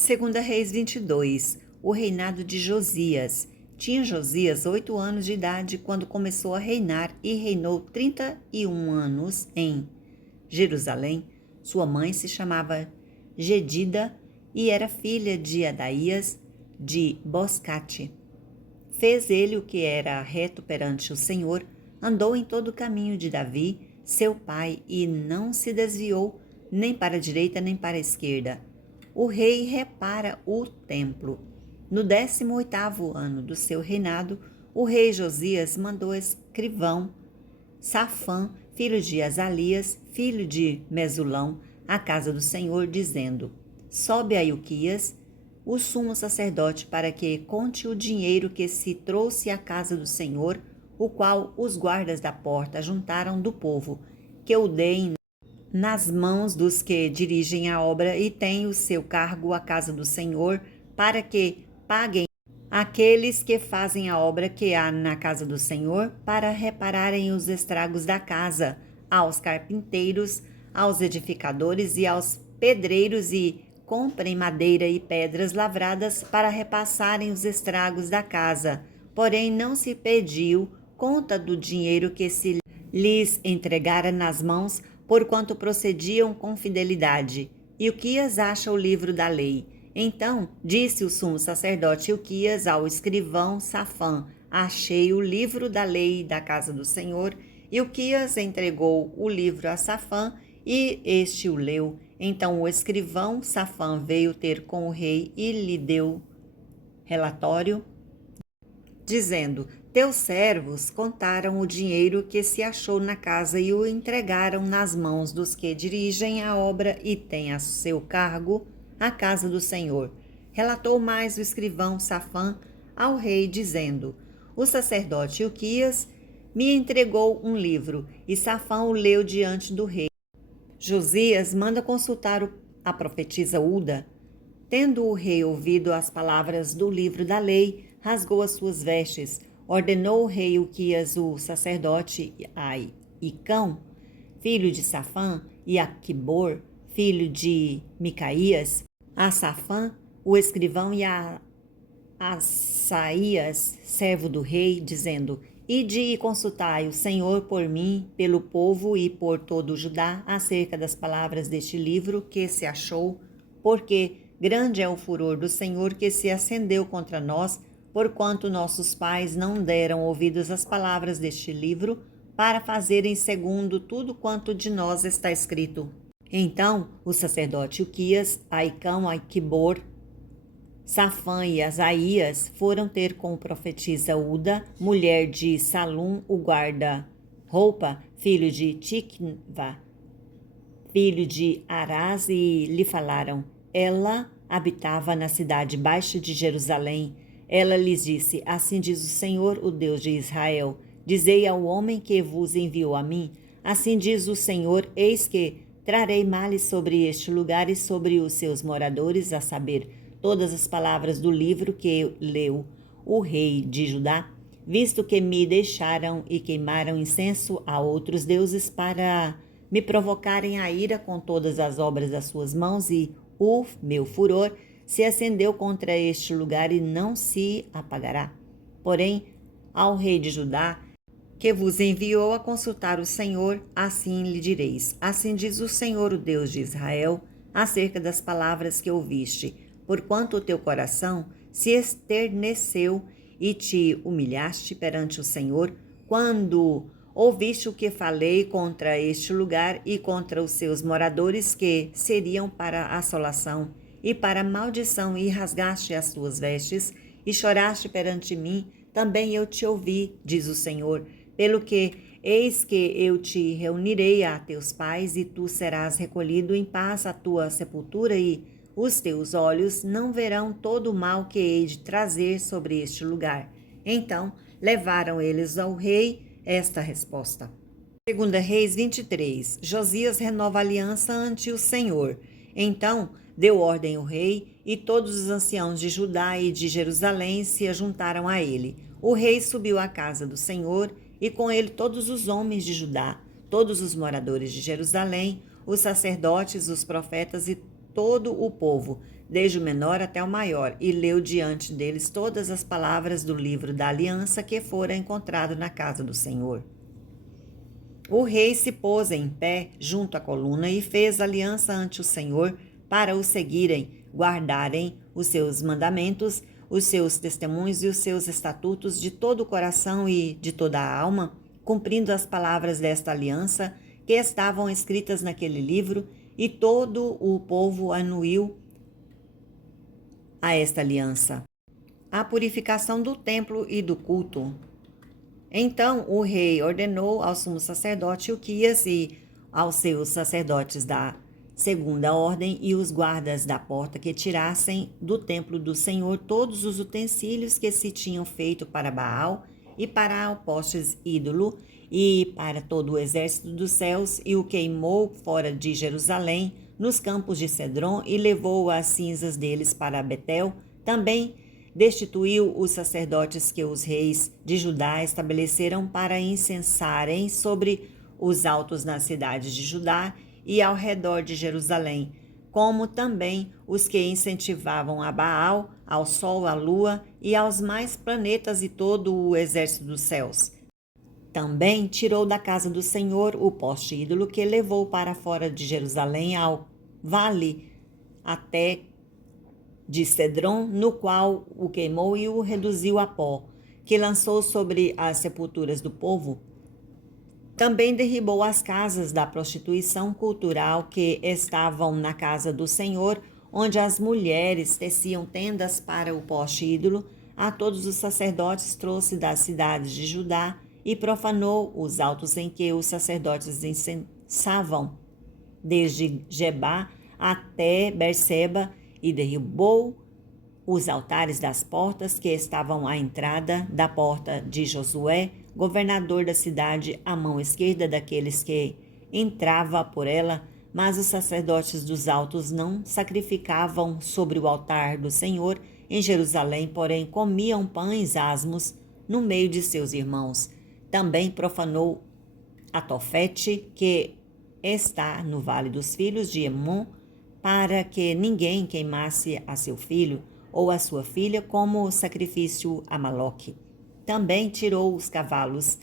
Segunda Reis 22, o reinado de Josias. Tinha Josias 8 anos de idade quando começou a reinar e reinou 31 anos em Jerusalém. Sua mãe se chamava Gedida e era filha de Adaías de Boscate. Fez ele o que era reto perante o Senhor, andou em todo o caminho de Davi, seu pai, e não se desviou nem para a direita nem para a esquerda. O rei repara o templo. No 18º ano do seu reinado, o rei Josias mandou escrivão Safã, filho de Azalias, filho de Mesulão, à casa do Senhor, dizendo: Sobe a Ilquias, o sumo sacerdote, para que conte o dinheiro que se trouxe à casa do Senhor, o qual os guardas da porta juntaram do povo, que o deem nas mãos dos que dirigem a obra e têm o seu cargo a casa do Senhor, para que paguem aqueles que fazem a obra que há na casa do Senhor, para repararem os estragos da casa, aos carpinteiros, aos edificadores e aos pedreiros, e comprem madeira e pedras lavradas para repassarem os estragos da casa. Porém, não se pediu conta do dinheiro que se lhes entregara nas mãos, porquanto procediam com fidelidade. Ilquias acha o livro da lei. Então disse o sumo sacerdote Ilquias ao escrivão Safã: Achei o livro da lei da casa do Senhor. Ilquias entregou o livro a Safã e este o leu. Então o escrivão Safã veio ter com o rei e lhe deu relatório, dizendo: Teus servos contaram o dinheiro que se achou na casa e o entregaram nas mãos dos que dirigem a obra e têm a seu cargo a casa do Senhor. Relatou mais o escrivão Safã ao rei, dizendo: O sacerdote Ilquias me entregou um livro, e Safã o leu diante do rei. Josias manda consultar a profetisa Uda. Tendo o rei ouvido as palavras do livro da lei, rasgou as suas vestes. Ordenou o rei Ilquias, o sacerdote, a Icão, filho de Safã, e a Quibor, filho de Micaías, a Safã, o escrivão, e a Asaías, servo do rei, dizendo: Ide e consultai o Senhor por mim, pelo povo e por todo o Judá, acerca das palavras deste livro que se achou, porque grande é o furor do Senhor que se acendeu contra nós, porquanto nossos pais não deram ouvidos às palavras deste livro, para fazerem segundo tudo quanto de nós está escrito. Então o sacerdote Ilquias, Aicão, Aiquibor, Safã e Asaías foram ter com a profetisa Uda, mulher de Salum, o guarda-roupa, filho de Tikva, filho de Arás, e lhe falaram. Ela habitava na cidade baixa de Jerusalém. Ela lhes disse: Assim diz o Senhor, o Deus de Israel: Dizei ao homem que vos enviou a mim: Assim diz o Senhor: Eis que trarei males sobre este lugar e sobre os seus moradores, a saber, todas as palavras do livro que leu o rei de Judá, visto que me deixaram e queimaram incenso a outros deuses para me provocarem a ira com todas as obras das suas mãos, e o meu furor se acendeu contra este lugar e não se apagará. Porém, ao rei de Judá, que vos enviou a consultar o Senhor, assim lhe direis: Assim diz o Senhor, o Deus de Israel, acerca das palavras que ouviste, porquanto o teu coração se esterneceu e te humilhaste perante o Senhor, quando ouviste o que falei contra este lugar e contra os seus moradores, que seriam para assolação e para maldição, e rasgaste as tuas vestes e choraste perante mim, também eu te ouvi, diz o Senhor, pelo que eis que eu te reunirei a teus pais, e tu serás recolhido em paz à tua sepultura, e os teus olhos não verão todo o mal que hei de trazer sobre este lugar. Então levaram eles ao rei esta resposta. Segunda Reis 23. Josias renova a aliança ante o Senhor. Então deu ordem o rei, e todos os anciãos de Judá e de Jerusalém se ajuntaram a ele. O rei subiu à casa do Senhor, e com ele todos os homens de Judá, todos os moradores de Jerusalém, os sacerdotes, os profetas e todo o povo, desde o menor até o maior, e leu diante deles todas as palavras do livro da aliança que fora encontrado na casa do Senhor. O rei se pôs em pé junto à coluna e fez aliança ante o Senhor para o seguirem, guardarem os seus mandamentos, os seus testemunhos e os seus estatutos de todo o coração e de toda a alma, cumprindo as palavras desta aliança que estavam escritas naquele livro, e todo o povo anuiu a esta aliança. A purificação do templo e do culto. Então o rei ordenou ao sumo sacerdote Ilquias e aos seus sacerdotes da segunda ordem e os guardas da porta que tirassem do templo do Senhor todos os utensílios que se tinham feito para Baal e para o postes ídolo e para todo o exército dos céus, e o queimou fora de Jerusalém, nos campos de Cedron, e levou as cinzas deles para Betel. Também destituiu os sacerdotes que os reis de Judá estabeleceram para incensarem sobre os altos nas cidades de Judá e ao redor de Jerusalém, como também os que incentivavam a Baal, ao sol, à lua e aos mais planetas e todo o exército dos céus. Também tirou da casa do Senhor o poste ídolo que levou para fora de Jerusalém ao vale até de Cedron, no qual o queimou e o reduziu a pó, que lançou sobre as sepulturas do povo. Também derribou as casas da prostituição cultural que estavam na casa do Senhor, onde as mulheres teciam tendas para o poste ídolo. A todos os sacerdotes trouxe das cidades de Judá e profanou os altos em que os sacerdotes incensavam, desde Gebá até Berseba, e derrubou os altares das portas que estavam à entrada da porta de Josué, governador da cidade, à mão esquerda daqueles que entrava por ela. Mas os sacerdotes dos altos não sacrificavam sobre o altar do Senhor em Jerusalém, porém comiam pães asmos no meio de seus irmãos. Também profanou a Tofete, que está no vale dos filhos de Emon, para que ninguém queimasse a seu filho ou a sua filha como sacrifício a Maloque. Também tirou os cavalos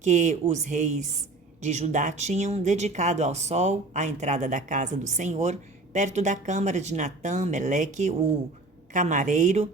que os reis de Judá tinham dedicado ao sol à entrada da casa do Senhor, perto da câmara de Natã, Meleque, o camareiro,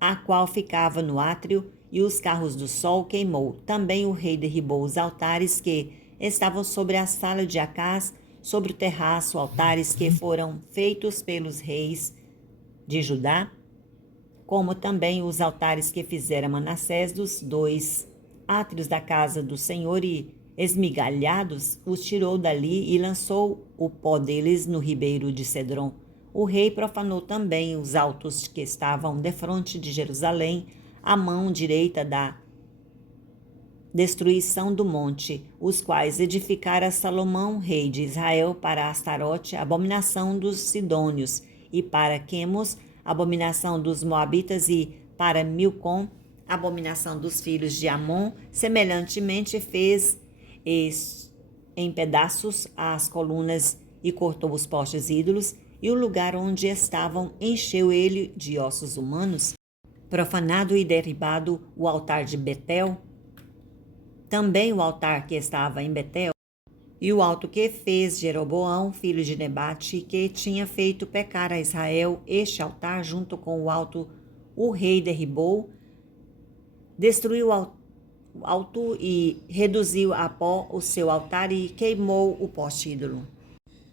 a qual ficava no átrio, e os carros do sol queimou. Também o rei derribou os altares que estavam sobre a sala de Acás, sobre o terraço, altares que foram feitos pelos reis de Judá, como também os altares que fizera Manassés dos 2 átrios da casa do Senhor, e esmigalhados os tirou dali e lançou o pó deles no ribeiro de Cedron. O rei profanou também os altos que estavam defronte de Jerusalém, à mão direita da destruição do monte, os quais edificara Salomão, rei de Israel, para Astarote, abominação dos sidônios, e para Quemos, abominação dos moabitas, e para Milcom, abominação dos filhos de Amon. Semelhantemente fez em pedaços as colunas e cortou os postes ídolos, e o lugar onde estavam encheu ele de ossos humanos. Profanado e derribado o altar de Betel, também o altar que estava em Betel, e o alto que fez Jeroboão, filho de Nebate, que tinha feito pecar a Israel. Este altar, junto com o alto, o rei derribou, destruiu o alto e reduziu a pó o seu altar e queimou o poste ídolo.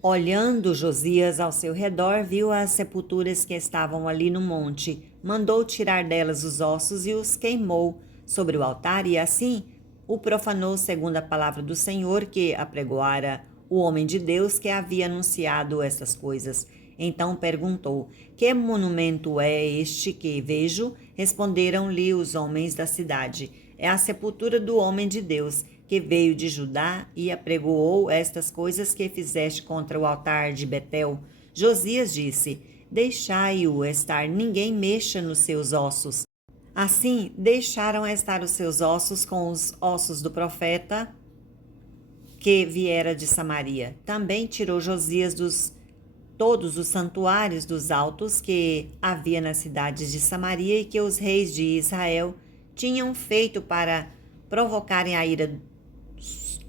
Olhando Josias ao seu redor, viu as sepulturas que estavam ali no monte, mandou tirar delas os ossos e os queimou sobre o altar, e assim o profanou segundo a palavra do Senhor que apregoara o homem de Deus que havia anunciado estas coisas. Então perguntou: que monumento é este que vejo? Responderam-lhe os homens da cidade: é a sepultura do homem de Deus, que veio de Judá e apregoou estas coisas que fizeste contra o altar de Betel. Josias disse: deixai-o estar, ninguém mexa nos seus ossos. Assim deixaram estar os seus ossos com os ossos do profeta que viera de Samaria. Também tirou Josias dos todos os santuários dos altos que havia nas cidades de Samaria e que os reis de Israel tinham feito para provocarem a ira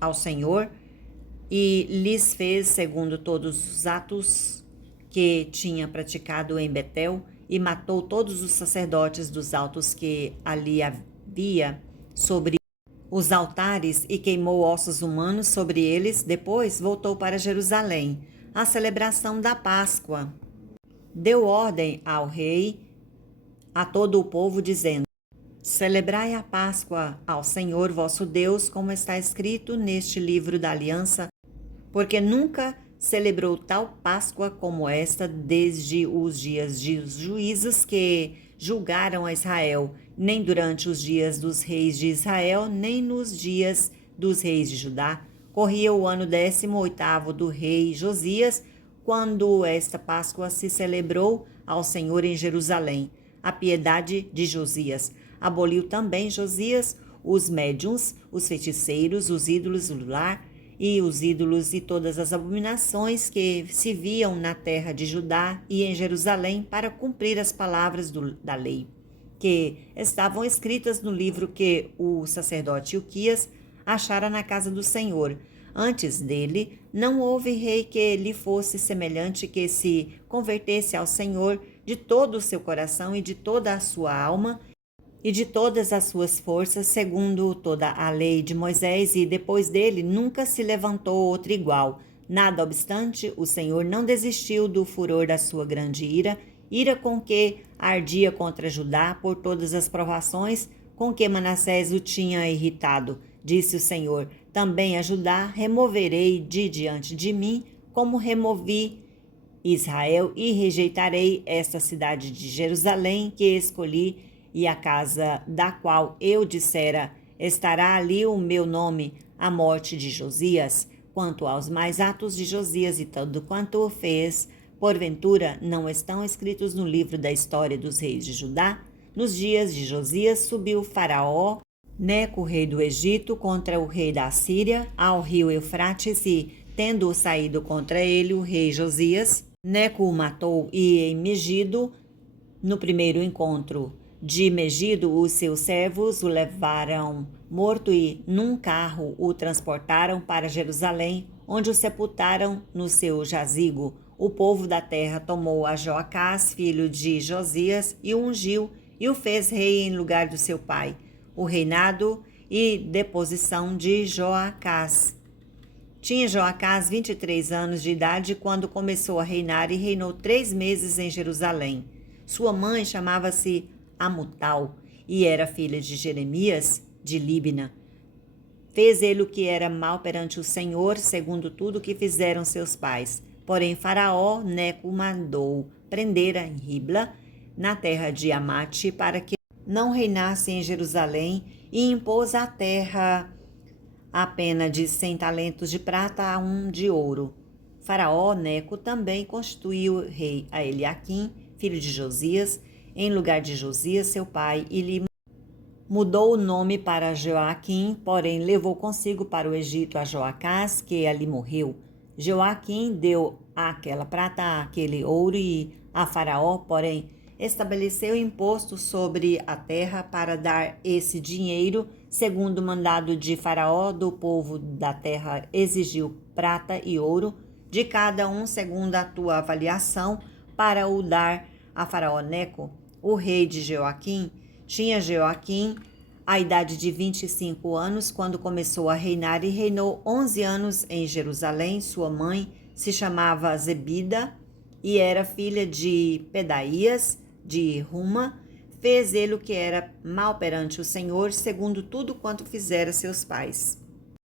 ao Senhor, e lhes fez segundo todos os atos que tinha praticado em Betel, e matou todos os sacerdotes dos altos que ali havia sobre os altares e queimou ossos humanos sobre eles. Depois voltou para Jerusalém, a celebração da Páscoa. Deu ordem ao rei, a todo o povo, dizendo: celebrai a Páscoa ao Senhor vosso Deus, como está escrito neste livro da aliança, porque nunca celebrou tal Páscoa como esta desde os dias dos juízos que julgaram a Israel, nem durante os dias dos reis de Israel, nem nos dias dos reis de Judá. Corria o ano 18º do rei Josias, quando esta Páscoa se celebrou ao Senhor em Jerusalém. A piedade de Josias. Aboliu também Josias os médiuns, os feiticeiros, os ídolos do lar, e os ídolos e todas as abominações que se viam na terra de Judá e em Jerusalém, para cumprir as palavras da lei, que estavam escritas no livro que o sacerdote Ilquias achara na casa do Senhor. Antes dele, não houve rei que lhe fosse semelhante, que se convertesse ao Senhor de todo o seu coração e de toda a sua alma, e de todas as suas forças, segundo toda a lei de Moisés, e depois dele nunca se levantou outro igual. Nada obstante, o Senhor não desistiu do furor da sua grande ira com que ardia contra Judá por todas as provações com que Manassés o tinha irritado. Disse o Senhor: também a Judá removerei de diante de mim, como removi Israel, e rejeitarei esta cidade de Jerusalém que escolhi, e a casa da qual eu dissera: estará ali o meu nome, a morte de Josias. Quanto aos mais atos de Josias e tudo quanto fez, porventura não estão escritos no livro da história dos reis de Judá? Nos dias de Josias subiu Faraó Neco, rei do Egito, contra o rei da Assíria, ao rio Eufrates, e, tendo saído contra ele o rei Josias, Neco o matou, e em Megido, no primeiro encontro de Megido, os seus servos o levaram morto e num carro o transportaram para Jerusalém, onde o sepultaram no seu jazigo. O povo da terra tomou a Joacás, filho de Josias, e o ungiu e o fez rei em lugar do seu pai. O reinado e deposição de Joacás. Tinha Joacás 23 anos de idade quando começou a reinar, e reinou 3 meses em Jerusalém. Sua mãe chamava-se Amutal, e era filha de Jeremias, de Líbina. Fez ele o que era mal perante o Senhor, segundo tudo que fizeram seus pais. Porém Faraó Neco mandou prender em Ribla, na terra de Amate, para que não reinasse em Jerusalém, e impôs à terra a pena de 100 talentos de prata a 1 de ouro. Faraó Neco também constituiu rei a Eliaquim, filho de Josias, em lugar de Josias, seu pai, e lhe mudou o nome para Joaquim, porém levou consigo para o Egito a Joacás, que ali morreu. Joaquim deu aquela prata, aquele ouro e a Faraó, porém estabeleceu imposto sobre a terra para dar esse dinheiro, segundo o mandado de Faraó. Do povo da terra exigiu prata e ouro, de cada um segundo a tua avaliação, para o dar a Faraó Neco, o rei de Joaquim. Tinha Joaquim a idade de 25 anos quando começou a reinar, e reinou 11 anos em Jerusalém. Sua mãe se chamava Zebida e era filha de Pedaías, de Ruma. Fez ele o que era mal perante o Senhor, segundo tudo quanto fizera seus pais.